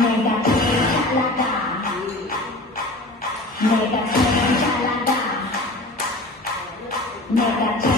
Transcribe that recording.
เมดาเทชาลาดาเมดาเทชาลาดาเมดาเท